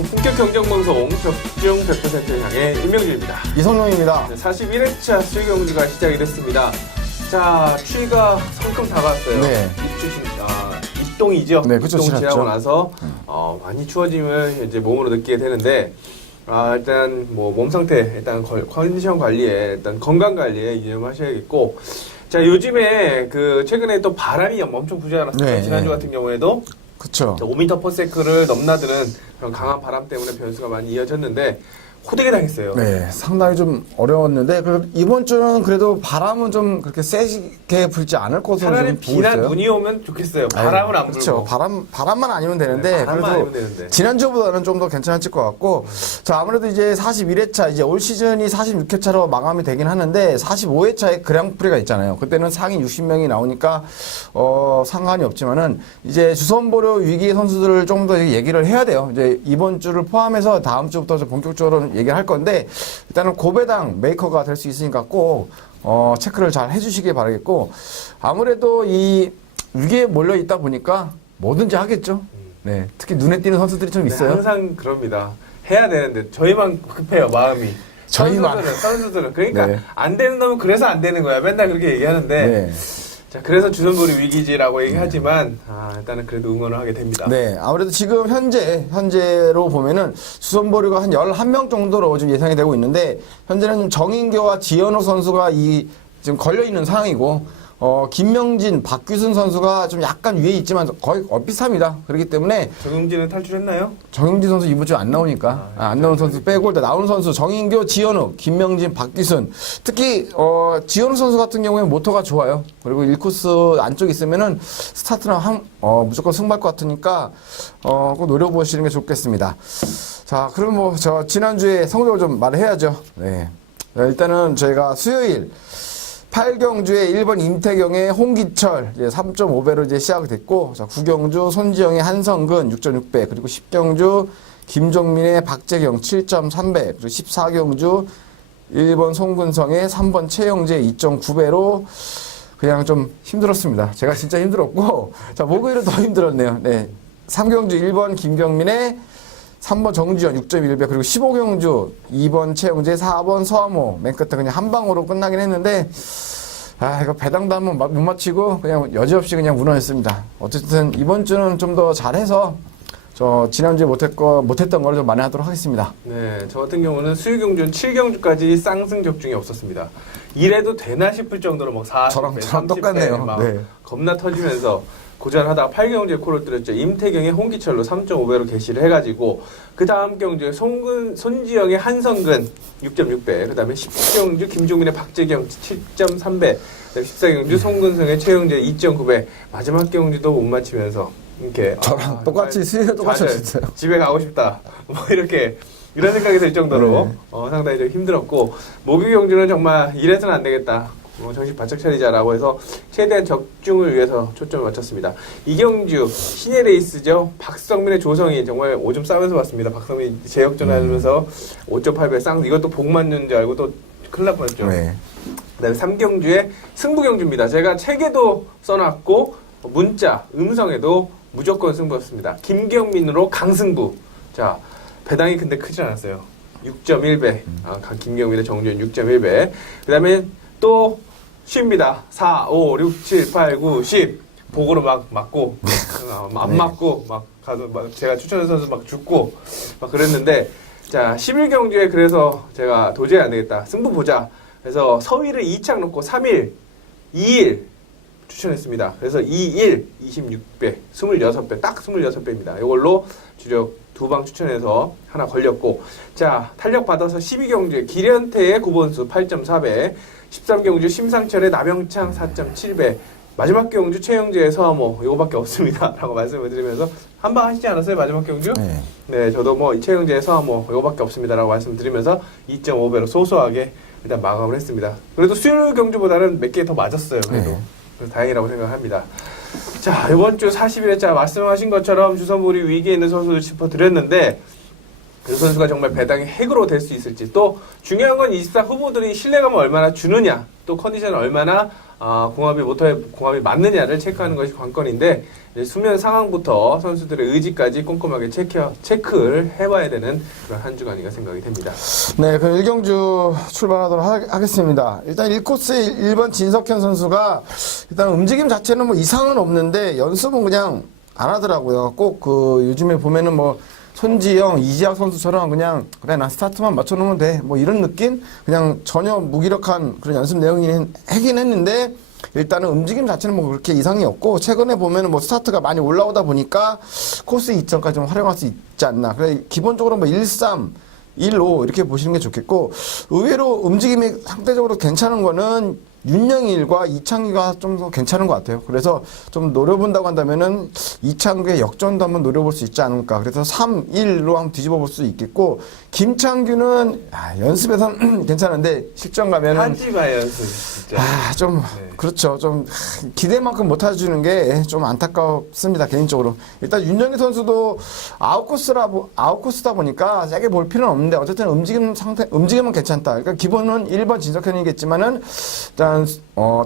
고품격 경쟁방송 적중 100%를 향해 임명진입니다. 이성용입니다. 41회차 수의경기가 시작이 됐습니다. 자, 추위가 성큼 다가왔어요. 네. 입동이죠. 네, 그쵸, 입동 지나고 지났죠. 나서 많이 추워짐을 이제 몸으로 느끼게 되는데 일단 뭐 몸 상태, 일단 컨디션 관리에, 일단 건강 관리에 유념하셔야겠고, 자, 요즘에 최근에 또 바람이 엄청 부지 않았어요. 네, 지난주 네. 같은 경우에도 그쵸. 5m/s를 넘나드는 그런 강한 바람 때문에 변수가 많이 이어졌는데 호되게 당했어요. 네, 상당히 좀 어려웠는데, 이번 주는 그래도 바람은 좀 그렇게 세게 불지 않을 것으로 차라리 좀 보고 비나 있어요. 눈이 오면 좋겠어요. 바람은 안 불고. 그렇죠. 바람만 아니면 되는데, 네, 바람만 그래도 아니면 되는데. 지난주보다는 좀 더 괜찮을 것 같고, 자, 아무래도 이제 41회차, 이제 올 시즌이 46회차로 마감이 되긴 하는데, 45회차에 그랑프리가 있잖아요. 그때는 상위 60명이 나오니까, 상관이 없지만은, 이제 주선보료 위기 선수들을 좀 더 얘기를 해야 돼요. 이제 이번 주를 포함해서 다음 주부터 좀 본격적으로 얘기를 할 건데, 일단은 고배당 메이커가 될 수 있으니까 꼭, 체크를 잘 해주시길 바라겠고, 아무래도 이 위기에 몰려 있다 보니까 뭐든지 하겠죠. 네. 특히 눈에 띄는 선수들이 좀 네, 있어요. 항상 그럽니다. 해야 되는데 저희만 급해요, 마음이. 저희만. 선수들은. 그러니까 네. 안 되는 놈은 그래서 안 되는 거야. 맨날 그렇게 얘기하는데. 네. 자, 그래서 주선보리 위기지라고 얘기하지만 일단은 그래도 응원을 하게 됩니다. 네. 아무래도 지금 현재로 보면은 주선보류가 한 11명 정도로 지금 예상이 되고 있는데, 현재는 정인교와 지현우 선수가 지금 걸려있는 상황이고, 김명진, 박규순 선수가 좀 약간 위에 있지만 거의 비슷합니다. 그렇기 때문에 정용진은 탈출했나요? 정영진 선수 이번 주에 안 나오니까 안 나온 선수 빼고 일단 나오는 선수 정인교, 지현우, 김명진, 박기순, 특히 지현우 선수 같은 경우에는 모터가 좋아요. 그리고 1코스 안쪽에 있으면은 스타트랑 무조건 승부할 것 같으니까 꼭 노려보시는 게 좋겠습니다. 자, 그럼 뭐 저 지난주에 성적을 좀 말해야죠. 네. 일단은 저희가 수요일 8경주에 1번 임태경의 홍기철 3.5배로 이제 시작이 됐고, 자, 9경주 손지영의 한성근 6.6배, 그리고 10경주 김종민의 박재경 7.3배, 그리고 14경주 1번 송근성의 3번 최영재 2.9배로 그냥 좀 힘들었습니다. 제가 진짜 힘들었고, 자, 목요일은 더 힘들었네요. 네. 3경주 1번 김경민의 3번 정주현 6.1배, 그리고 15경주 2번 최영재, 4번 서하모, 맨 끝에 그냥 한 방으로 끝나긴 했는데, 이거 배당도 한번 못 맞히고 그냥 여지없이 그냥 무너졌습니다. 어쨌든 이번 주는 좀 더 잘해서 지난주에 못했던 걸 좀 만회하도록 하겠습니다. 네, 저 같은 경우는 수유경주는 7경주까지 쌍승 적중이 없었습니다. 이래도 되나 싶을 정도로 막 40배, 저랑 30배 똑같네요. 막 네. 겁나 터지면서 고전하다가 8경주에 코를 뚫었죠. 임태경의 홍기철로 3.5배로 개시를 해가지고 그 다음 경주에 손지영의 한성근 6.6배, 그 다음에 10경주 김종민의 박재경 7.3배, 14경주 송근성의 최영재 2.9배, 마지막 경주도 못 맞히면서 이렇게 저랑 똑같이 수요일에 똑같이 하셨어요. 집에 가고 싶다 뭐 이렇게 이런 생각이 들 정도로 네. 상당히 좀 힘들었고, 목요 경주는 정말 이래서는 안 되겠다, 정신 바짝 차리자라고 해서 최대한 적중을 위해서 초점을 맞췄습니다. 이경주 신예 레이스죠. 박성민의 조성인 정말 오줌 싸면서 봤습니다. 박성민 재역전하면서 5.8배 쌍, 이것도 복 맞는 줄 알고 또 큰일 날 뻔했죠. 네. 그다음에 3경주에 승부경주입니다. 제가 책에도 써놨고 문자, 음성에도 무조건 승부였습니다. 김경민으로 강승부. 자, 배당이 근데 크지 않았어요. 6.1배. 김경민의 정주현 6.1배. 그 다음에 또 쉽니다. 4, 5, 6, 7, 8, 9, 10. 복으로 막 맞고, 안 맞고, 막 가서 제가 추천한 선수 막 죽고, 막 그랬는데, 자, 11경주에 그래서 제가 도저히 안 되겠다. 승부 보자. 그래서 서위를 2착 놓고 3일, 2일 추천했습니다. 그래서 2일 26배, 26배, 딱 26배입니다. 이걸로 주력 2방 추천해서 하나 걸렸고, 자, 탄력 받아서 12경주에 기련태의 9번수 8.4배, 13경주 심상철의 나병창 4.7배, 마지막 경주 최영재의 서하모 이거밖에 없습니다 라고 말씀을 드리면서 한 방 하시지 않았어요? 마지막 경주? 네. 네, 저도 뭐 최영재의 서하모 이거밖에 없습니다 라고 말씀드리면서 2.5배로 소소하게 일단 마감을 했습니다. 그래도 수요일 경주보다는 몇 개 더 맞았어요. 그래도. 네. 그래서 다행이라고 생각합니다. 자, 이번 주 40일차 말씀하신 것처럼 주선보리 위기에 있는 선수를 짚어드렸는데, 그 선수가 정말 배당의 핵으로 될 수 있을지, 또 중요한 건 24 후보들이 신뢰감을 얼마나 주느냐, 또 컨디션을 얼마나 모터에 공합이 맞느냐를 체크하는 것이 관건인데, 수면 상황부터 선수들의 의지까지 꼼꼼하게 체크를 해봐야 되는 그런 한 주간이가 생각이 됩니다. 네, 그럼 1경주 출발하도록 하겠습니다. 일단 1코스 1번 진석현 선수가 일단 움직임 자체는 뭐 이상은 없는데 연습은 그냥 안 하더라고요. 꼭 요즘에 보면은 뭐 손지영, 이지학 선수처럼 그냥 그래 나 스타트만 맞춰놓으면 돼 뭐 이런 느낌? 그냥 전혀 무기력한 그런 연습 내용이긴 했는데 일단은 움직임 자체는 뭐 그렇게 이상이 없고 최근에 보면은 뭐 스타트가 많이 올라오다 보니까 코스 이점까지 좀 활용할 수 있지 않나. 그래 기본적으로 뭐 13, 15 이렇게 보시는 게 좋겠고 의외로 움직임이 상대적으로 괜찮은 거는 윤영일과 이창규가 좀 더 괜찮은 것 같아요. 그래서 좀 노려본다고 한다면은 이창규의 역전도 한번 노려볼 수 있지 않을까. 그래서 3, 1로 한번 뒤집어 볼 수 있겠고 김창규는 연습에선 괜찮은데 실전 가면은 하지 마 연습 진짜. 좀 네. 그렇죠. 좀 기대만큼 못 해주는 게 좀 안타깝습니다. 개인적으로. 일단 윤영일 선수도 아웃코스다 보니까 세게 볼 필요는 없는데 어쨌든 움직임은 괜찮다. 그러니까 기본은 1번 진석현이겠지만은 일단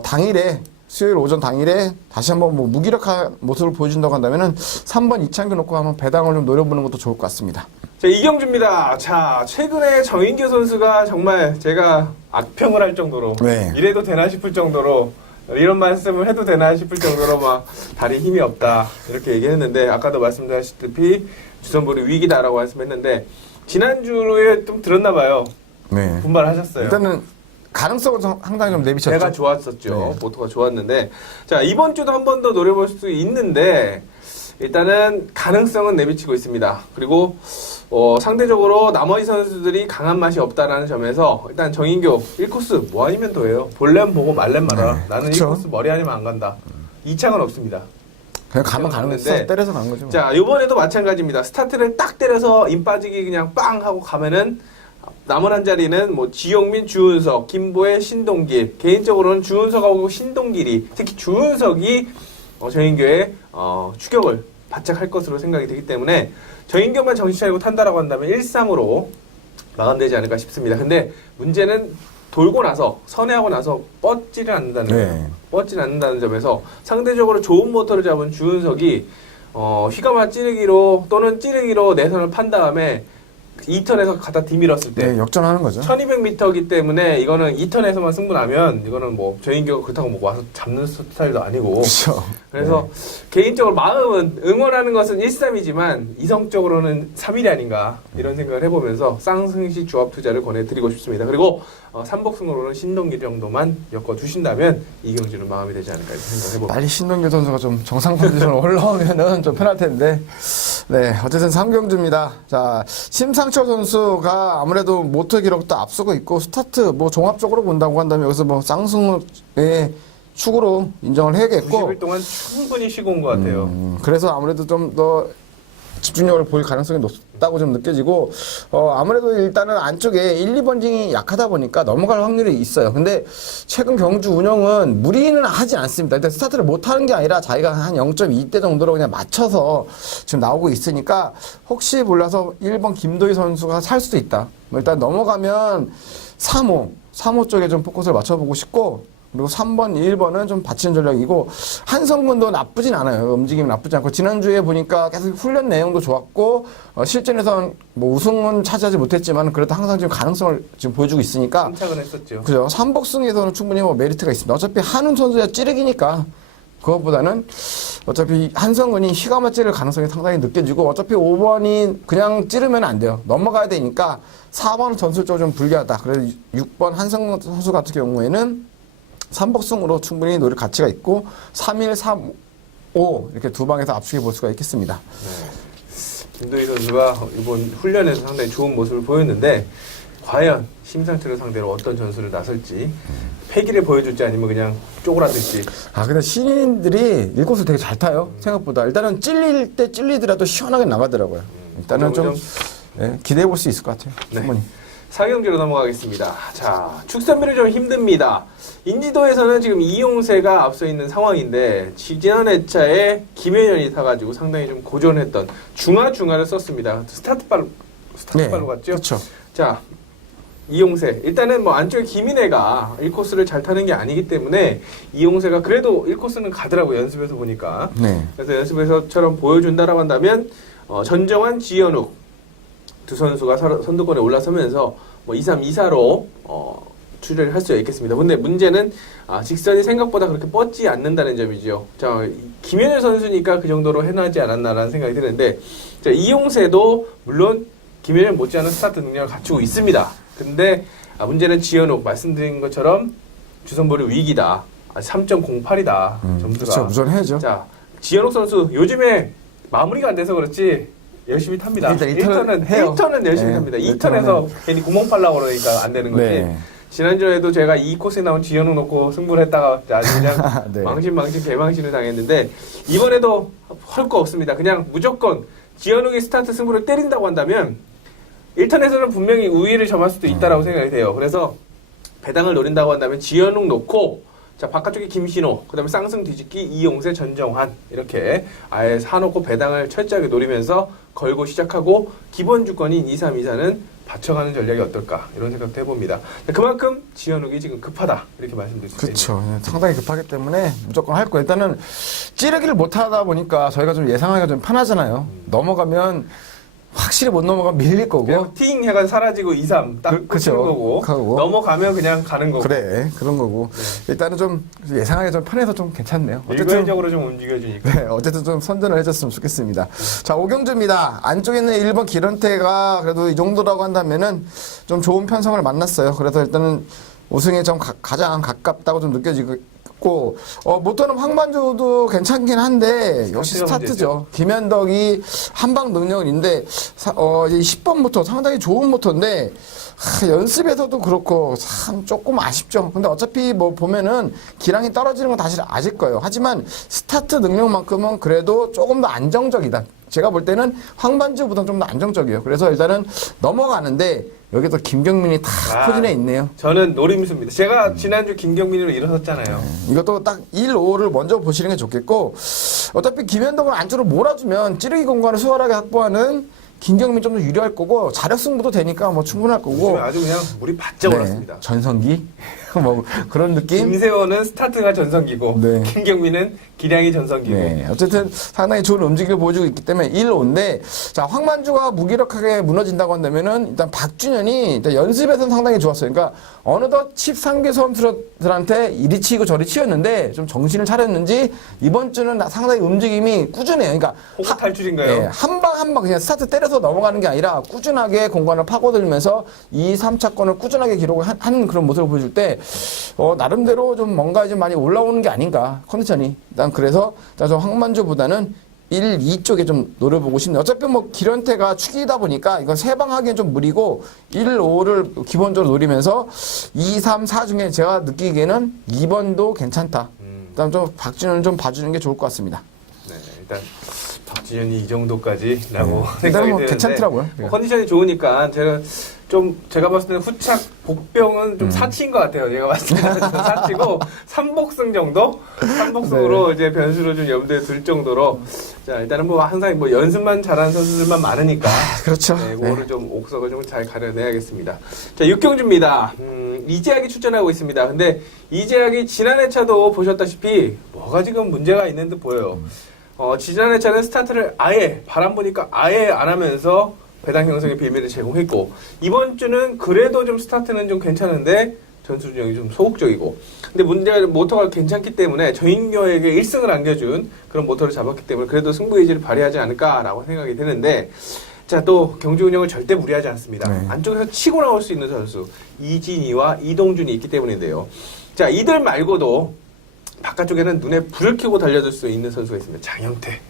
당일에 수요일 오전 당일에 다시 한번 뭐 무기력한 모습을 보여준다고 한다면은 3번 이창규 놓고 한번 배당을 좀 노려보는 것도 좋을 것 같습니다. 자, 이경주입니다. 자, 최근에 정인규 선수가 정말 제가 악평을 할 정도로 네. 이래도 되나 싶을 정도로 이런 말씀을 해도 되나 싶을 정도로 막 다리 힘이 없다 이렇게 얘기했는데 아까도 말씀드렸다시피 주선볼이 위기다라고 말씀했는데 지난주에 좀 들었나 봐요. 네. 분발하셨어요. 일단은 가능성은 상당히 좀 내비쳤죠. 배가 좋았었죠. 네. 모토가 좋았는데 자 이번 주도 한 번 더 노려볼 수 있는데 일단은 가능성은 내비치고 있습니다. 그리고 상대적으로 나머지 선수들이 강한 맛이 없다라는 점에서 일단 정인교 1코스 뭐 아니면 도예요. 볼렘 보고 말렘 말아라. 네, 나는 그쵸. 1코스 머리 아니면 안 간다. 이창은 없습니다. 그냥 가면 가는 거지. 네. 때려서 가는 거죠. 자 이번에도 마찬가지입니다. 스타트를 딱 때려서 임 빠지기 그냥 빵 하고 가면은 남은 한 자리는 뭐 지용민, 주은석, 김보혜, 신동길. 개인적으로는 주은석하고 신동길이 특히 주은석이 정인교의 추격을 바짝 할 것으로 생각이 되기 때문에 정인교만 정신 차리고 탄다라고 한다면 1-3으로 마감되지 않을까 싶습니다. 근데 문제는 돌고 나서 선회하고 나서 뻗지를 않는다는 거예요. 네. 뻗지는 않는다는 점에서 상대적으로 좋은 모터를 잡은 주은석이 휘가마 찌르기로 또는 찌르기로 내선을 판 다음에 2턴에서 갖다 디밀었을 때 네, 역전하는 거죠. 1200m이기 때문에 이거는 2턴에서만 승부나면 이거는 뭐 저인교가 그렇다고 뭐 와서 잡는 스타일도 아니고 그렇죠. 그래서 개인적으로 마음은 응원하는 것은 1-3이지만 이성적으로는 3-1이 아닌가 이런 생각을 해보면서 쌍승시 조합 투자를 권해드리고 싶습니다. 그리고 삼복승으로는 신동길 정도만 엮어주신다면 이경주는 마음이 되지 않을까 이렇게 생각해봅니다. 빨리 신동길 선수가 좀 정상 컨디션으로 올라오면은 좀 편할 텐데. 네, 어쨌든 3경주입니다. 자, 심상철 선수가 아무래도 모터 기록도 앞서고 있고 스타트 뭐 종합적으로 본다고 한다면 여기서 뭐 쌍승의 축으로 인정을 해야겠고 90일 동안 충분히 쉬고 온 것 같아요. 그래서 아무래도 좀 더 집중력을 보일 가능성이 높다고 좀 느껴지고 아무래도 일단은 안쪽에 1, 2번징이 약하다 보니까 넘어갈 확률이 있어요. 근데 최근 경주 운영은 무리는 하지 않습니다. 일단 스타트를 못하는 게 아니라 자기가 한 0.2대 정도로 그냥 맞춰서 지금 나오고 있으니까 혹시 몰라서 1번 김도희 선수가 살 수도 있다. 뭐 일단 넘어가면 3호 쪽에 좀 포커스를 맞춰보고 싶고 그리고 3번, 1번은 좀 받치는 전략이고 한성근도 나쁘진 않아요. 움직임이 나쁘지 않고 지난주에 보니까 계속 훈련 내용도 좋았고 실전에선 뭐 우승은 차지하지 못했지만 그래도 항상 지금 가능성을 지금 보여주고 있으니까 침착은 했었죠. 그죠. 삼복승에서는 충분히 뭐 메리트가 있습니다. 어차피 한훈 선수야 찌르기니까 그것보다는 어차피 한성근이 휘가마 찌를 가능성이 상당히 느껴지고 어차피 5번이 그냥 찌르면 안 돼요. 넘어가야 되니까 4번은 전술적으로 좀 불리하다. 그래서 6번 한성근 선수 같은 경우에는 3복승으로 충분히 노릴 가치가 있고 3-1, 3-5 이렇게 두 방에서 압축해 볼 수가 있겠습니다. 네. 김도희 선수가 이번 훈련에서 상당히 좋은 모습을 보였는데 과연 심상철을 상대로 어떤 전술을 나설지 패기를 보여줄지 아니면 그냥 쪼그라들지. 근데 신인들이 1코스 되게 잘 타요. 생각보다. 일단은 찔릴 때 찔리더라도 시원하게 나가더라고요. 일단은 좀 기대해 볼 수 있을 것 같아요. 네. 충분히. 상경주로 넘어가겠습니다. 자, 축산비를 좀 힘듭니다. 인지도에서는 지금 이용세가 앞서 있는 상황인데 지난 회차에 김혜연이 타가지고 상당히 좀 고전했던 중화를 썼습니다. 스타트발 스타트발로 갔죠. 그렇죠. 자, 이용세. 일단은 뭐 안쪽에 김인혜가 1코스를 잘 타는 게 아니기 때문에 이용세가 그래도 1코스는 가더라고요. 연습에서 보니까. 네. 그래서 연습에서처럼 보여준다라고 한다면 전정환, 지현욱 두 선수가 선두권에 올라서면서 뭐 2, 3, 2, 4로 출혈을 할 수 있겠습니다. 근데 문제는 직선이 생각보다 그렇게 뻗지 않는다는 점이죠. 자, 김현일 선수니까 그 정도로 해나지 않았나라는 생각이 드는데, 자, 이용세도 물론 김현일 못지않은 스타트 능력을 갖추고 있습니다. 근데 문제는 지현욱 말씀드린 것처럼 주선보리 위기다. 3.08이다. 점수가. 그렇죠. 무전해야죠. 자, 지현욱 선수 요즘에 마무리가 안 돼서 그렇지 열심히 탑니다. 일단 1턴은 열심히 네, 탑니다. 2턴에서 괜히 구멍 팔라고 그러니까 안 되는 거지. 네. 지난주에도 제가 2코스에 나온 지현욱 놓고 승부를 했다가 아주 그냥 네. 망신 개망신을 당했는데 이번에도 할 거 없습니다. 그냥 무조건 지현욱이 스타트 승부를 때린다고 한다면 1턴에서는 분명히 우위를 점할 수도 있다라고 생각이 돼요. 그래서 배당을 노린다고 한다면 지현욱 놓고 자 바깥쪽에 김신호, 그 다음에 쌍승 뒤집기 이용세, 전정환 이렇게 아예 사놓고 배당을 철저하게 노리면서 걸고 시작하고 기본 주권인 2, 3, 2, 4는 받쳐가는 전략이 어떨까 이런 생각도 해봅니다. 그만큼 지현욱이 지금 급하다 이렇게 말씀드릴 수 있습니다. 그렇죠. 상당히 급하기 때문에 무조건 할 거예요. 일단은 찌르기를 못 하다 보니까 저희가 좀 예상하기가 좀 편하잖아요. 넘어가면 확실히 못 넘어가면 밀릴 거고. 그냥 팅 해가 사라지고 2, 3 딱 그쵸. 꽂히는 거고 하고. 넘어가면 그냥 가는 거고. 그래, 그런 거고. 네. 일단은 좀 예상하기 좀 편해서 좀 괜찮네요. 일괄적으로 좀 움직여주니까. 네, 어쨌든 좀 선전을 해줬으면 좋겠습니다. 자, 오경주입니다. 안쪽에 있는 1번 기런태가 그래도 이 정도라고 한다면은 좀 좋은 편성을 만났어요. 그래서 일단은 우승에 좀 가장 가깝다고 좀 느껴지고, 모토는 황만주도 괜찮긴 한데, 역시 스타트죠. 김현덕이 한방 능력은 있는데, 이제 10번부터 상당히 좋은 모토인데, 연습에서도 그렇고, 참 조금 아쉽죠. 근데 어차피 뭐 보면은 기량이 떨어지는 건 사실 아실 거예요. 하지만 스타트 능력만큼은 그래도 조금 더 안정적이다. 제가 볼 때는 황반주보다 좀 더 안정적이에요. 그래서 일단은 넘어가는데, 여기서 김경민이 다 포진해 있네요. 저는 노림수입니다. 제가 지난주 김경민으로 일어섰잖아요. 이것도 딱 1, 5를 먼저 보시는 게 좋겠고, 어차피 김현덕을 안쪽으로 몰아주면 찌르기 공간을 수월하게 확보하는 김경민 좀 더 유리할 거고, 자력 승부도 되니까 뭐 충분할 거고. 요즘에 아주 그냥 물이 바짝 올랐습니다. 전성기? 뭐 그런 느낌? 김세원은 스타트가 전성기고, 네. 김경민은 기량이 전성기고. 네, 어쨌든 상당히 좋은 움직임을 보여주고 있기 때문에 1, 5인데, 자, 황만주가 무기력하게 무너진다고 한다면은, 일단 박준현이 일단 연습에서는 상당히 좋았어요. 그러니까, 어느덧 13개 선수들한테 이리 치고 저리 치였는데, 좀 정신을 차렸는지, 이번 주는 상당히 움직임이 꾸준해요. 그러니까, 호구 탈출인가요? 네, 한 방 그냥 스타트 때려서 넘어가는 게 아니라, 꾸준하게 공간을 파고들면서 2, 3차권을 꾸준하게 기록을 하는 그런 모습을 보여줄 때, 나름대로 좀 뭔가 좀 많이 올라오는 게 아닌가, 컨디션이. 난 그래서, 좀 황만주보다는 1, 2 쪽에 좀 노려보고 싶네요. 어차피 뭐 기련태가 축이다 보니까 이건 세 방 하기엔 좀 무리고 1, 5를 기본적으로 노리면서 2, 3, 4 중에 제가 느끼기에는 2번도 괜찮다. 일단 좀 박준현을 좀 봐주는 게 좋을 것 같습니다. 네, 일단 박준현이 이 정도까지라고 일단 생각이 뭐 드는데 괜찮더라고요. 뭐 컨디션이 좋으니까 제가 봤을 때는 후착 복병은 좀 사치인 것 같아요. 제가 봤을 때는 좀 사치고 3복승 정도? 3복승으로 이제 변수를 좀 염두에 둘 정도로 자 일단은 뭐 항상 뭐 연습만 잘하는 선수들만 많으니까 그렇죠. 네, 그거를 좀 옥석을 좀 잘 가려내야겠습니다. 자 6경주입니다. 이재학이 출전하고 있습니다. 근데 이재학이 지난해 차도 보셨다시피 뭐가 지금 문제가 있는 듯 보여요. 지난해 차는 스타트를 아예 바람 보니까 아예 안 하면서 배당 형성의 비밀을 제공했고 이번 주는 그래도 좀 스타트는 좀 괜찮은데 전수 준영이 좀 소극적이고 근데 문제가 모터가 괜찮기 때문에 저인교에게 1승을 안겨준 그런 모터를 잡았기 때문에 그래도 승부 의지를 발휘하지 않을까라고 생각이 드는데 자 또 경주 운영을 절대 무리하지 않습니다. 네. 안쪽에서 치고 나올 수 있는 선수 이진희와 이동준이 있기 때문인데요. 자 이들 말고도 바깥쪽에는 눈에 불을 켜고 달려들 수 있는 선수가 있습니다. 장영태.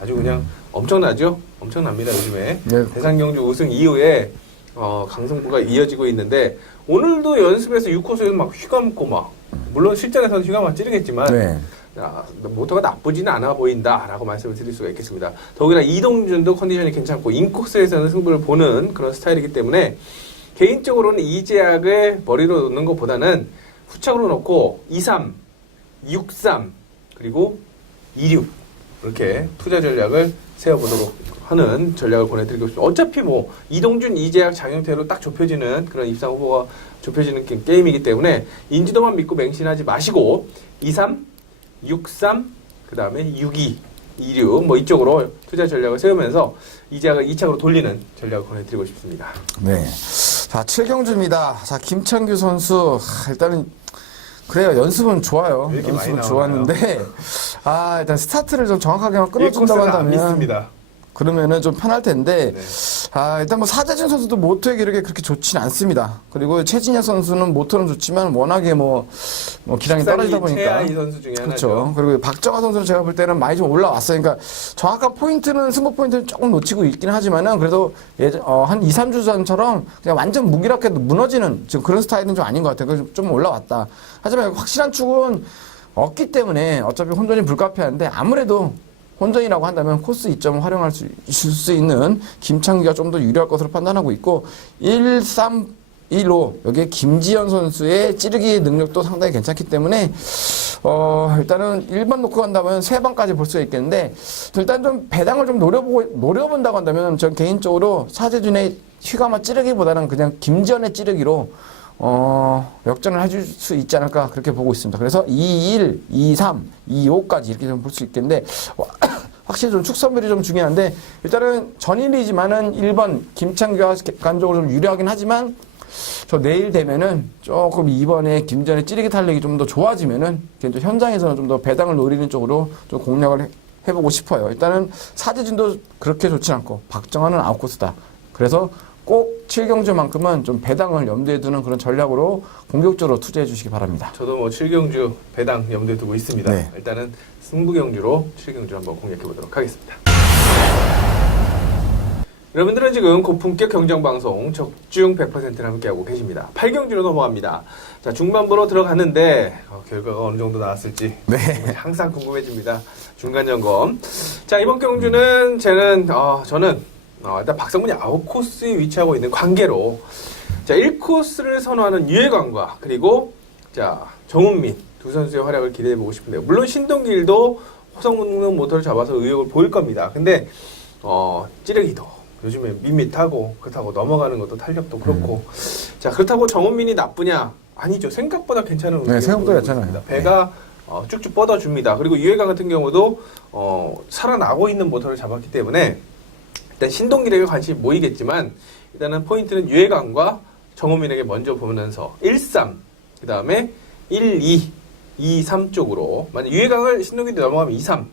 아주 그냥 엄청나죠? 엄청납니다, 요즘에. 네. 대상경주 우승 이후에 강승부가 이어지고 있는데 오늘도 연습에서 6코스에서 막 휘감고 막 물론 실전에서는 휘감아 찌르겠지만 네. 모터가 나쁘지는 않아 보인다라고 말씀을 드릴 수가 있겠습니다. 더욱이나 이동준도 컨디션이 괜찮고 인코스에서는 승부를 보는 그런 스타일이기 때문에 개인적으로는 이재학을 머리로 놓는 것보다는 후착으로 놓고 2-3, 6-3 그리고 2-6 이렇게 투자 전략을 세워보도록 하는 전략을 보내드리고 싶습니다. 어차피 뭐 이동준, 이재학, 장영태로 딱 좁혀지는 그런 입상 후보가 좁혀지는 게임이기 때문에 인지도만 믿고 맹신하지 마시고 2-3, 6-3, 그 다음에 6-2, 2-6 뭐 이쪽으로 투자 전략을 세우면서 이재학을 2차로 돌리는 전략을 보내드리고 싶습니다. 네. 자, 7경주입니다. 자, 김창규 선수. 일단은, 그래요. 연습은 좋아요. 왜 이렇게 많이 연습은 나오나요? 좋았는데, 일단 스타트를 좀 정확하게만 끊어준다고 1코스가 안 한다면. 믿습니다. 그러면은 좀 편할 텐데, 네. 일단 뭐 사재진 선수도 모토의 기록이 그렇게 좋진 않습니다. 그리고 최진야 선수는 모토는 좋지만 워낙에 뭐 기량이 떨어지다 보니까. 최하위 선수 중에 그렇죠. 하나죠. 그리고 박정아 선수는 제가 볼 때는 많이 좀 올라왔어요. 그러니까 정확한 포인트는, 승부 포인트는 조금 놓치고 있긴 하지만은 그래도 한 2, 3주 전처럼 그냥 완전 무기력해 무너지는 지금 그런 스타일은 좀 아닌 것 같아요. 그래서 좀 올라왔다. 하지만 확실한 축은 없기 때문에 어차피 혼전이 불가피한데 아무래도 혼전이라고 한다면 코스 이점을 활용할 수 있는 김창규가 좀 더 유리할 것으로 판단하고 있고 1, 3, 1로 여기에 김지현 선수의 찌르기 능력도 상당히 괜찮기 때문에 일단은 1번 놓고 간다면 3번까지 볼 수가 있겠는데 일단 좀 배당을 좀 노려본다고 한다면 전 개인적으로 사재준의 휘가마 찌르기보다는 그냥 김지현의 찌르기로 역전을 해줄 수 있지 않을까 그렇게 보고 있습니다. 그래서 2-1, 2-3, 2-5까지 이렇게 좀 볼 수 있겠는데 확실히 좀 축선별이 좀 중요한데 일단은 전일이지만은 1번 김창규가 객관적으로 좀 유리하긴 하지만 저 내일 되면은 조금 2번에 김전의 찌르기 탄력이 좀 더 좋아지면은 현장에서는 좀 더 배당을 노리는 쪽으로 좀 공략을 해보고 싶어요. 일단은 사재준도 그렇게 좋지 않고 박정환은 아웃코스다. 그래서 꼭 7경주만큼은 좀 배당을 염두에 두는 그런 전략으로 공격적으로 투자해 주시기 바랍니다. 저도 뭐 7경주 배당 염두에 두고 있습니다. 네. 일단은 승부경주로 7경주 한번 공략해 보도록 하겠습니다. 여러분들은 지금 고품격 경정방송 적중 100%를 함께하고 계십니다. 8경주로 넘어갑니다. 자, 중반부로 들어갔는데 결과가 어느 정도 나왔을지 네. 항상 궁금해집니다. 중간 점검. 자, 이번 경주는 저는 일단 박성문이 아웃코스에 위치하고 있는 관계로 자 1코스를 선호하는 유해광과 그리고 자 정훈민 두 선수의 활약을 기대해보고 싶은데요. 물론 신동길도 호성문 모터를 잡아서 의욕을 보일 겁니다. 근데 찌르기도 요즘에 밋밋하고 그렇다고 넘어가는 것도 탄력도 그렇고 자 그렇다고 정훈민이 나쁘냐? 아니죠. 생각보다 괜찮은 움직임을 생각보다 보이고 괜찮아요. 있습니다. 배가 쭉쭉 뻗어줍니다. 그리고 유해광 같은 경우도 살아나고 있는 모터를 잡았기 때문에 일단 신동길에게 관심이 모이겠지만 일단은 포인트는 유해광과 정호민에게 먼저 보면서 1-3, 그 다음에 1-2, 2-3 쪽으로 만약 유해광을 신동길이 넘어가면 2-3,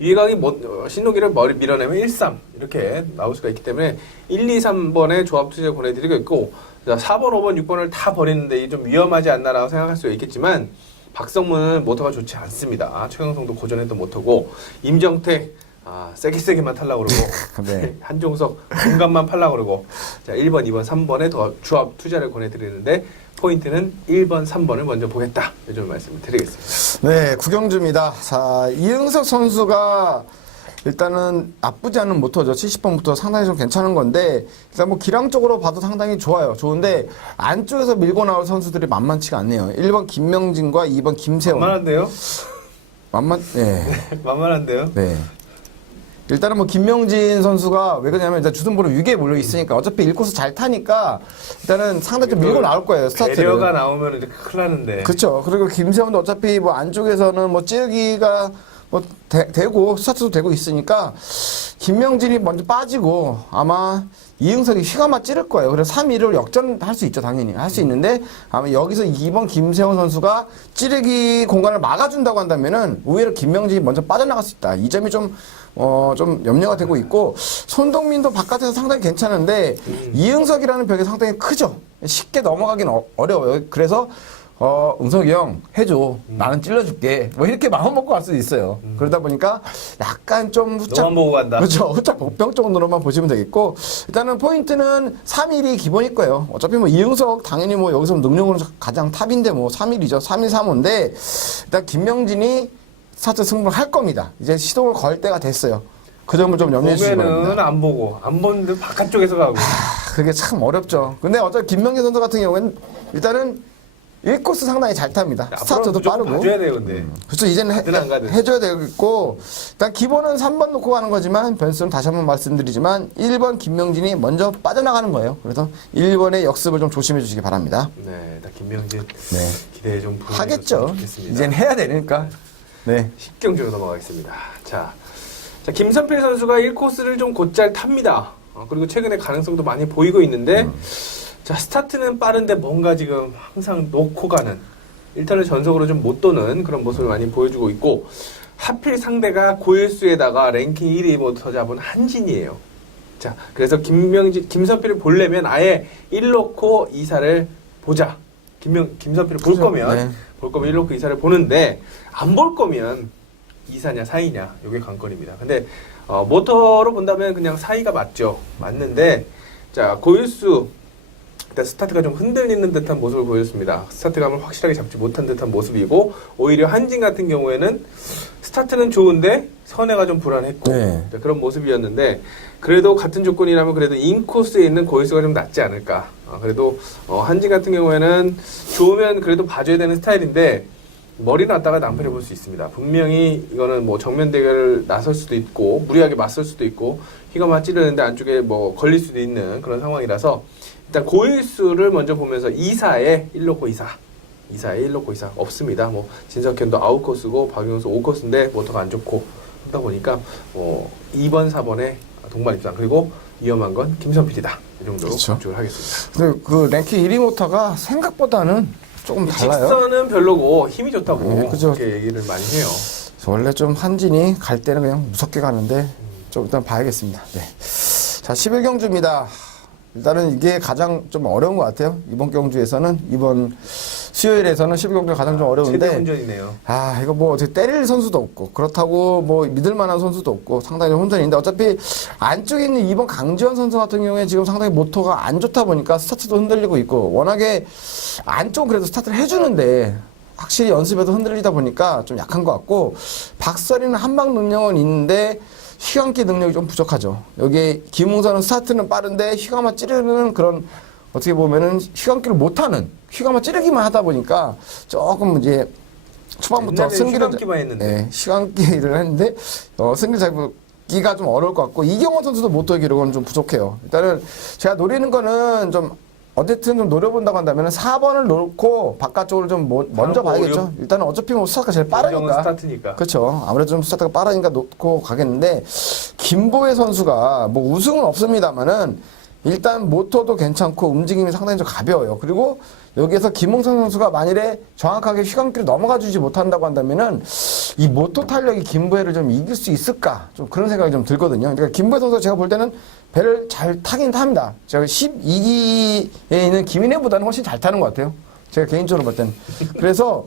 유해광이 신동길을 밀어내면 1-3 이렇게 나올 수가 있기 때문에 1-2-3번의 조합 투자 보내드리고 있고 4번, 5번, 6번을 다 버리는데 이게 좀 위험하지 않나라고 생각할 수가 있겠지만 박성문은 모터가 좋지 않습니다. 최강성도 고전했던 모터고 임정택 세게만 타려고 그러고 네. 한종석 공간만 팔려고 그러고 자 1번, 2번, 3번에 더 조합 투자를 권해드리는데 포인트는 1번, 3번을 먼저 보겠다. 요즘 말씀을 드리겠습니다. 네, 구경주입니다. 자, 이응석 선수가 일단은 나쁘지 않은 모터죠. 70번부터 상당히 좀 괜찮은 건데 일단 뭐 기량적으로 봐도 상당히 좋아요. 좋은데 안쪽에서 밀고 나올 선수들이 만만치가 않네요. 1번 김명진과 2번 김세원. 만만한데요? 네. 만만한데요? 네. 일단은 뭐 김명진 선수가 왜 그러냐면 일단 주둔보로 위기에 몰려 있으니까 어차피 1코스 잘 타니까 일단은 상당히 좀 밀고 나올 거예요. 스타트를. 배려가 나오면 이제 큰일 나는데. 그렇죠. 그리고 김세원도 어차피 뭐 안쪽에서는 뭐 찌르기가 뭐 되고 스타트도 되고 있으니까 김명진이 먼저 빠지고 아마 이응석이 휘가마 찌를 거예요. 그래서 3-1을 역전할 수 있죠. 당연히 할 수 있는데 아마 여기서 2번 김세원 선수가 찌르기 공간을 막아준다고 한다면은 오히려 김명진이 먼저 빠져나갈 수 있다. 이 점이 좀 염려가 되고 있고 손동민도 바깥에서 상당히 괜찮은데 이응석이라는 벽이 상당히 크죠. 쉽게 넘어가긴 어려워요. 그래서 응석이 형 해줘. 나는 찔러줄게. 뭐 이렇게 마음 먹고 갈 수도 있어요. 그러다 보니까 약간 좀 후착. 너만 보고 간다. 그렇죠. 후착 복병 정도로만 보시면 되겠고 일단은 포인트는 3-1이 기본일 거예요. 어차피 뭐 이응석 당연히 뭐 여기서 능력으로 가장 탑인데 뭐 3-1이죠. 3-1, 3-5인데 일단 김명진이 스타트 승부를 할 겁니다. 이제 시동을 걸 때가 됐어요. 그 점을 좀 염려해 주시기 바랍니다. 보면은 안 보고 안 보는데 바깥쪽에서 가고. 그게 참 어렵죠. 근데 어차피 김명진 선수 같은 경우에는 일단은 1코스 상당히 잘 탑니다. 스타트도 빠르고. 봐줘야 돼요, 근데. 그렇죠. 이제는 가든 안 가든. 해줘야 되겠고, 일단 기본은 3번 놓고 가는 거지만, 변수는 다시 한번 말씀드리지만, 1번 김명진이 먼저 빠져나가는 거예요. 그래서 1번의 역습을 좀 조심해 주시기 바랍니다. 네, 나 김명진 네. 기대에 좀 하겠죠. 좋겠습니다. 이제는 해야 되니까. 네. 10경주로 넘어가겠습니다. 자, 김선필 선수가 1코스를 좀 곧잘 탑니다. 그리고 최근에 가능성도 많이 보이고 있는데, 자, 스타트는 빠른데 뭔가 지금 항상 놓고 가는, 일단은 전속으로 좀 못 도는 그런 모습을 많이 보여주고 있고, 하필 상대가 고일수에다가 랭킹 1위부터 잡은 한진이에요. 자, 그래서 김선필을 보려면 아예 1놓고 2사를 보자. 김선필을 볼 거면, 네. 볼 거면 1놓고 2사를 보는데, 안 볼 거면 2사냐 4이냐, 이게 관건입니다. 근데, 모터로 본다면 그냥 4위가 맞죠. 맞는데, 자, 고일수, 일단 스타트가 좀 흔들리는 듯한 모습을 보였습니다. 스타트감을 확실하게 잡지 못한 듯한 모습이고, 오히려 한진 같은 경우에는 스타트는 좋은데 선회가 좀 불안했고, 네. 그런 모습이었는데, 그래도 같은 조건이라면 그래도 인코스에 있는 고일수가 좀 낫지 않을까. 그래도 한진 같은 경우에는 좋으면 그래도 봐줘야 되는 스타일인데, 머리 놨다가 낭패를 볼 수 있습니다. 분명히 이거는 뭐 정면 대결을 나설 수도 있고, 무리하게 맞설 수도 있고, 휘가 찌르는데 안쪽에 뭐 걸릴 수도 있는 그런 상황이라서, 일단 고일수를 먼저 보면서 2사에 1놓고 2사. 2사에 1놓고 2사. 없습니다. 뭐, 진석현도 아웃코스고, 박용수 5코스인데, 모터가 안 좋고, 하다 보니까, 2번, 4번에 동반 입상. 그리고 위험한 건 김선필이다. 이 정도로 그렇죠. 집중을 하겠습니다. 근데 그 랭킹 1위 모터가 생각보다는 조금 달라요. 직선은 별로고, 힘이 좋다고. 네, 그죠. 그렇게 얘기를 많이 해요. 원래 좀 한진이 갈 때는 그냥 무섭게 가는데, 좀 일단 봐야겠습니다. 네. 자, 11경주입니다. 일단은 이게 가장 좀 어려운 것 같아요. 이번 경주에서는, 이번 수요일에서는 11경주가 가장 좀 최대 어려운데, 혼전이네요. 이거 뭐 어떻게 때릴 선수도 없고, 그렇다고 뭐 믿을 만한 선수도 없고, 상당히 혼전인데, 어차피 안쪽에 있는 2번 강지원 선수 같은 경우에 지금 상당히 모터가 안 좋다 보니까 스타트도 흔들리고 있고, 워낙에 안쪽은 그래도 스타트를 해주는데, 확실히 연습에도 흔들리다 보니까 좀 약한 것 같고, 박설이는 한방 능력은 있는데, 휘감기 능력이 좀 부족하죠. 여기 김웅선은 스타트는 빠른데 휘감아 찌르는 그런, 어떻게 보면은 휘감기를 못하는, 휘감아 찌르기만 하다 보니까 조금 이제 초반부터 옛날에는 승기를 휘감기만 했는데. 휘감기를 했는데 승기 잡기가 좀 어려울 것 같고, 이경원 선수도 모터의 기록은 좀 부족해요. 일단은 제가 노리는 거는 좀 어쨌든 좀 노려본다고 한다면 4번을 놓고 바깥쪽으로 좀 먼저 봐야겠죠. 일단은 어차피 뭐 스타트가 제일 빠르니까. 스타트니까. 그렇죠. 아무래도 좀 스타트가 빠르니까 놓고 가겠는데, 김보혜 선수가 뭐 우승은 없습니다만은 일단 모터도 괜찮고 움직임이 상당히 좀 가벼워요. 그리고 여기에서 김웅선 선수가 만일에 정확하게 휘감기를 넘어가 주지 못한다고 한다면은 이 모터 탄력이 김보혜를 좀 이길 수 있을까? 좀 그런 생각이 좀 들거든요. 그러니까 김보혜 선수가 제가 볼 때는 배를 잘 타긴 탑니다. 제가 12기에 있는 김인혜보다는 훨씬 잘 타는 것 같아요. 제가 개인적으로 볼 때는. 그래서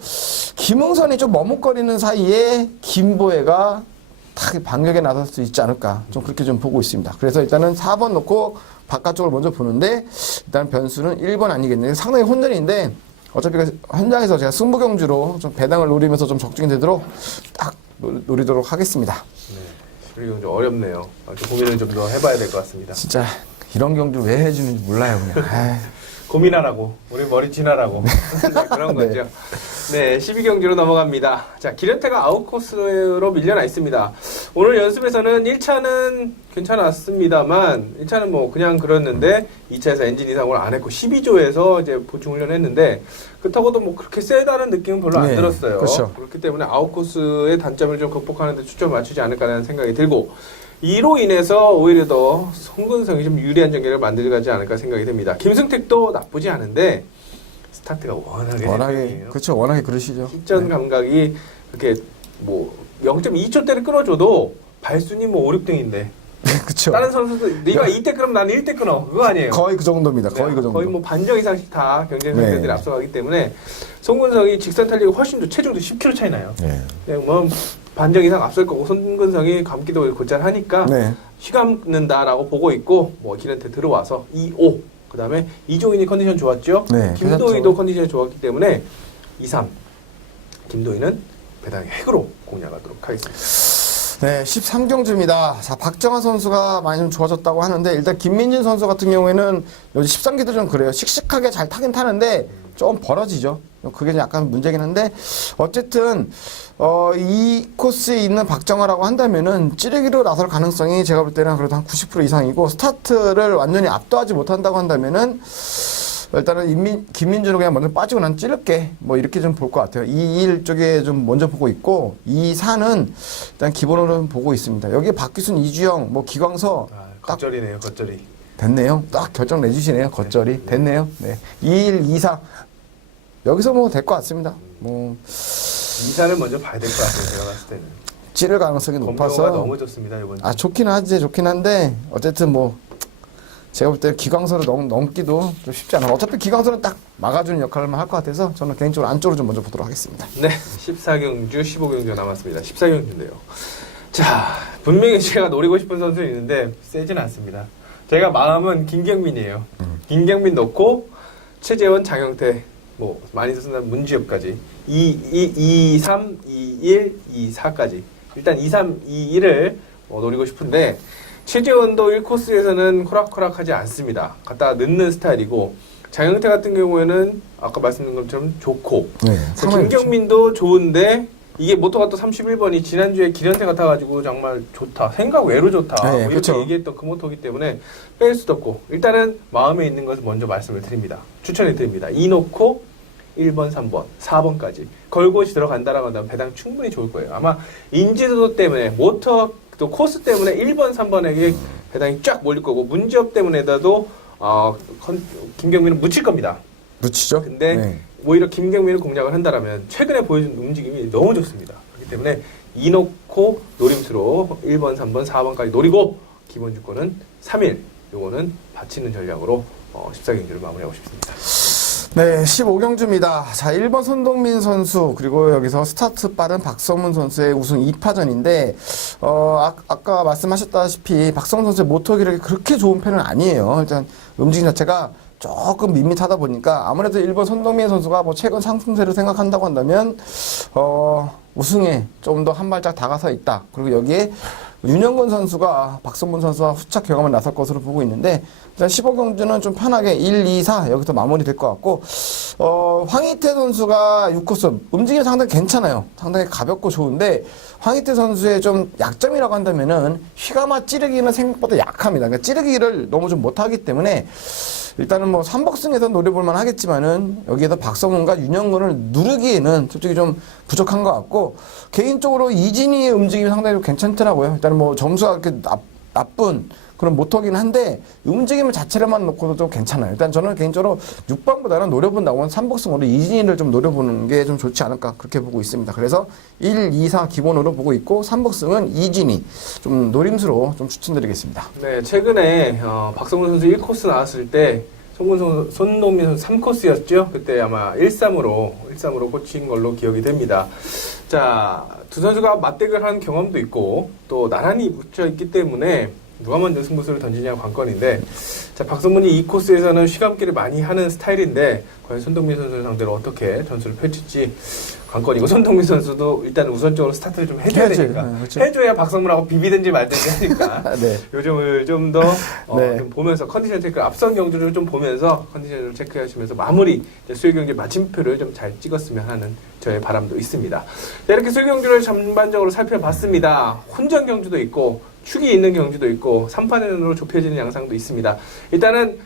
김웅선이 좀 머뭇거리는 사이에 김보혜가 탁 반격에 나설 수 있지 않을까. 좀 그렇게 좀 보고 있습니다. 그래서 일단은 4번 놓고 바깥쪽을 먼저 보는데, 일단 변수는 1번 아니겠네요. 상당히 혼전인데, 어차피 현장에서 제가 승부경주로 좀 배당을 노리면서 좀 적중이 되도록 딱 노리도록 하겠습니다. 네, 이거 좀 어렵네요. 좀 고민을 좀 더 해봐야 될 것 같습니다. 진짜 이런 경주 왜 해주는지 몰라요, 그냥. 아이. 고민하라고, 우리 머리 지나라고. 네, 그런 네. 거죠. 네, 12경주로 넘어갑니다. 자, 기련태가 아웃코스로 밀려나 있습니다. 오늘 연습에서는 1차는 괜찮았습니다만, 1차는 뭐 그냥 그랬는데, 2차에서 엔진 이상을 안 했고, 12조에서 이제 보충 훈련을 했는데, 그렇다고도 뭐 그렇게 세다는 느낌은 별로 안 네, 들었어요. 그렇죠. 그렇기 때문에 아웃코스의 단점을 좀 극복하는 데 초점을 맞추지 않을까라는 생각이 들고, 이로 인해서 오히려 더 송근성이 좀 유리한 전개를 만들어가지 않을까 생각이 듭니다. 김승택도 나쁘지 않은데 스타트가 워낙에 그렇죠. 워낙에 그러시죠. 직전 감각이 그렇게 뭐 0.2초대를 끊어줘도 발순이 뭐 5, 6등인데 그렇죠. 다른 선수들 네가 2대 끊으면 나는 1대 끊어 그거 아니에요. 거의 그 정도입니다. 거의 네, 그 정도. 거의 뭐 반정 이상씩 다 경쟁 네. 상대들이 앞서가기 때문에 송근성이 직선 탄력이 훨씬 더 체중도 10kg 차이 나요. 네. 그냥 뭐 반정 이상 앞설 거고 송근성이 감기도 곧잘 하니까 네. 휘감는다라고 보고 있고, 뭐 기련태 들어와서 2-5, 그 다음에 이종인이 컨디션 좋았죠. 네, 김도희도 괜찮죠. 컨디션이 좋았기 때문에 2-3 김도희는 배당의 핵으로 공략하도록 하겠습니다. 네, 13경주입니다. 자, 박정환 선수가 많이 좀 좋아졌다고 하는데, 일단 김민진 선수 같은 경우에는 요즘 13기도 좀 그래요. 씩씩하게 잘 타긴 타는데, 좀 벌어지죠. 그게 약간 문제긴 한데 어쨌든 이 코스에 있는 박정아라고 한다면은 찌르기로 나설 가능성이 제가 볼 때는 그래도 한 90% 이상이고 스타트를 완전히 압도하지 못한다고 한다면은 일단은 김민준은 그냥 먼저 빠지고 난 찌를게 뭐 이렇게 좀 볼 것 같아요. 2-1 쪽에 좀 먼저 보고 있고 2-4는 일단 기본으로 보고 있습니다. 여기에 박기순, 이주영, 뭐 기광서 겉절이네요, 겉절이. 됐네요. 딱 결정 내주시네요. 겉절이 됐네요. 네. 2-1, 2-4 여기서 뭐 될 것 같습니다. 뭐 이사를 먼저 봐야 될 것 같아요. 제가 봤을 때는. 찌를 가능성이 검도가 높아서 너무 좋습니다 이번. 좋긴 하지 좋긴 한데 어쨌든 뭐 제가 볼 때 기광서를 넘기도 좀 쉽지 않아. 어차피 기광서는 딱 막아주는 역할만 할 것 같아서 저는 개인적으로 안쪽으로 좀 먼저 보도록 하겠습니다. 네, 14경주, 15경주 남았습니다. 14경주인데요. 자, 분명히 제가 노리고 싶은 선수 있는데 세진 않습니다. 제가 마음은 김경민이에요. 김경민 넣고 최재원, 장영태, 뭐 많이 쓴다는 문지엽까지 2, 3, 2, 1, 2, 4까지 일단 2, 3, 2, 1을 노리고 싶은데 최재원도 1코스에서는 호락호락하지 않습니다. 갖다가 넣는 스타일이고 장영태 같은 경우에는 아까 말씀드린 것처럼 좋고 네, 김경민도 좋은데 이게 모토가 또 31번이 지난주에 기련태 같아가지고 정말 좋다. 생각 외로 좋다. 네, 뭐 이렇게 그렇죠. 얘기했던 그 모토기 때문에 뺄 수도 없고 일단은 마음에 있는 것을 먼저 말씀을 드립니다. 추천해 드립니다. 이 놓고 1번, 3번, 4번까지 걸고시 들어간다라고 한다면 배당 충분히 좋을 거예요. 아마 인지도 때문에 모터 또 코스 때문에 1번, 3번에게 배당이 쫙 몰릴 거고 문지엽 때문에라도 김경민은 묻힐 겁니다. 묻히죠. 근데 네. 오히려 김경민을 공략을 한다라면 최근에 보여준 움직임이 너무 좋습니다. 그렇기 때문에 이 놓고 노림수로 1번, 3번, 4번까지 노리고 기본 주권은 3일 요거는 바치는 전략으로 14경주를 마무리하고 싶습니다. 네, 15경주입니다. 자, 1번 손동민 선수, 그리고 여기서 스타트 빠른 박성문 선수의 우승 2파전인데, 아까 말씀하셨다시피 박성문 선수의 모터기력이 그렇게 좋은 편은 아니에요. 일단 움직임 자체가 조금 밋밋하다 보니까 아무래도 1번 손동민 선수가 뭐 최근 상승세를 생각한다고 한다면, 우승에 좀 더 한 발짝 다가서 있다. 그리고 여기에 윤영근 선수가 박성문 선수와 후착 경험을 나설 것으로 보고 있는데 일단 15경주는 좀 편하게 1, 2, 4 여기서 마무리 될 것 같고 황희태 선수가 6코스 움직임이 상당히 괜찮아요. 상당히 가볍고 좋은데 황희태 선수의 좀 약점이라고 한다면은 휘가마 찌르기는 생각보다 약합니다. 그러니까 찌르기를 너무 좀 못하기 때문에 일단은 뭐 3복승에서 노려볼만 하겠지만은 여기에서 박성훈과 윤영근을 누르기에는 솔직히 좀 부족한 것 같고 개인적으로 이진희의 움직임이 상당히 좀 괜찮더라고요. 일단은 뭐 점수가 그렇게 나쁜 그런 모터긴 한데 움직임 자체를만 놓고도 좀 괜찮아요. 일단 저는 개인적으로 6번보다는 노려본다고는 3복승으로 이진희를 좀 노려보는 게 좀 좋지 않을까 그렇게 보고 있습니다. 그래서 1, 2, 4 기본으로 보고 있고 3복승은 이진희 좀 노림수로 좀 추천드리겠습니다. 네, 최근에 박성문 선수 1코스 나왔을 때 손동민 선수 3코스였죠. 그때 아마 1-3으로 꽂힌 걸로 기억이 됩니다. 자, 두 선수가 맞대결한 경험도 있고 또 나란히 붙여 있기 때문에 누가 먼저 승부수를 던지냐 관건인데 자, 박성문이 이 코스에서는 쉬감기를 많이 하는 스타일인데 과연 손동민 선수를 상대로 어떻게 전술을 펼칠지 관건이고 손동민 선수도 일단 우선적으로 스타트를 좀 해줘야 되니까 그렇죠. 해줘야 박성문하고 비비든지 말든지 하니까 네. 요즘을 좀 더 네. 좀 보면서 컨디션 체크 앞선 경주를 좀 보면서 컨디션을 체크하시면서 마무리 수요 경주 마침표를 좀 잘 찍었으면 하는 저의 바람도 있습니다. 자, 이렇게 수요 경주를 전반적으로 살펴봤습니다. 혼전 경주도 있고 축이 있는 경주도 있고 3판으로 좁혀지는 양상도 있습니다. 일단은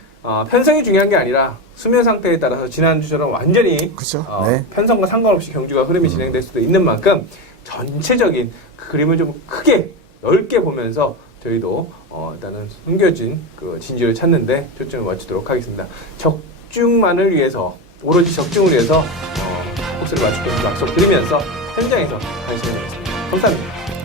편성이 중요한 게 아니라 수면 상태에 따라서 지난주처럼 완전히 그렇죠. 네. 편성과 상관없이 경주가 흐름이 진행될 수도 있는 만큼 전체적인 그 그림을 좀 크게 넓게 보면서 저희도 일단은 숨겨진 그 진주를 찾는데 초점을 맞추도록 하겠습니다. 적중만을 위해서 오로지 적중을 위해서 코스를 맞출 것을 약속드리면서 현장에서 관심을 드리겠습니다. 감사합니다.